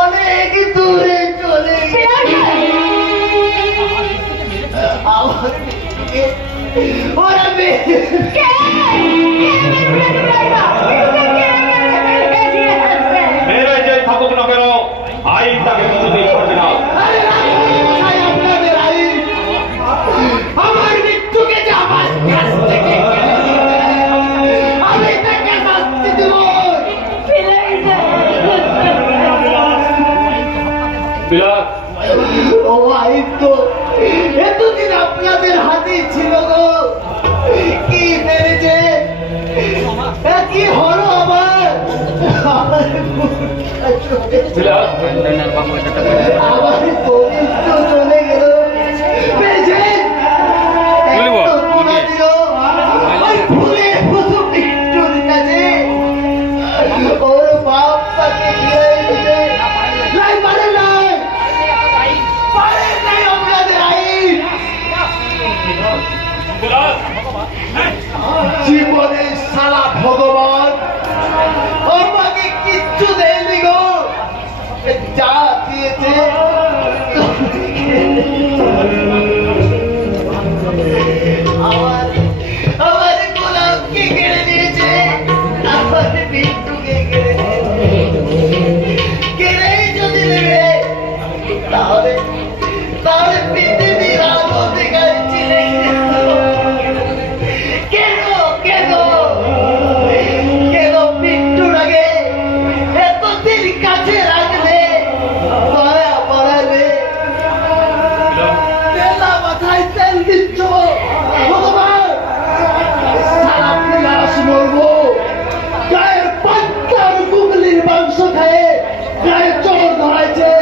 অনেক দূরে চলে ওরা থাকুক না কেন আইন তাকে কিছুতেই করবে না। আপনাদের আইন আমার মৃত্যুকে যে আমার কাছ থেকে আমি তাকে শাস্তি দেব। ও আইন তো এতদিন আপনাদের হাতেই ছিল গো, কি পেরেছে কি হলো আমার আমার পবিত্র চলে গেল। ওর বাপ তাকে জীবনে সারা ভগবান আমাকে কিচ্ছু দেয়নি গো, যা দিয়েছে আমার গোলাপকে কেড়ে নিয়েছে, আমার বিট্টুকে কেড়ে নিয়েছে। কেড়েই যদি নেবে তাহলে তাহলে পৃথিবীর আলো দেখাচ্ছি কেন কেন কেন বিট্টুটাকে এতদিন কাছে রাখলে দয়া পড়াবে তেলা মাথায় তেল দিচ্ছ ভগবান, সারা লাশ মরবো গায়ের পাক্কার গুগলির মাংস খায়ে গায়ে চোর ধরাইছে।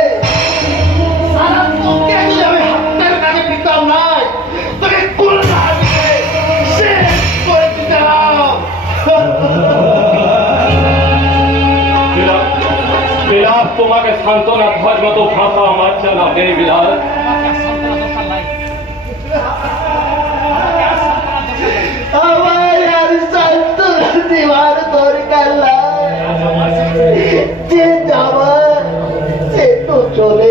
সারা তোকে যদি আমি হাতের কাছে পিতাম নাই তোকে কুলনা শেষ করে দিতাম। বিলাস তোমাকে সান্ত্বনা দেওয়ার মতো ভাষা আমার জানা নেই। বিলাস আমার আর সান্ত্বনা দেওয়ার দরকার নাই, যে যাবার সে তো চলে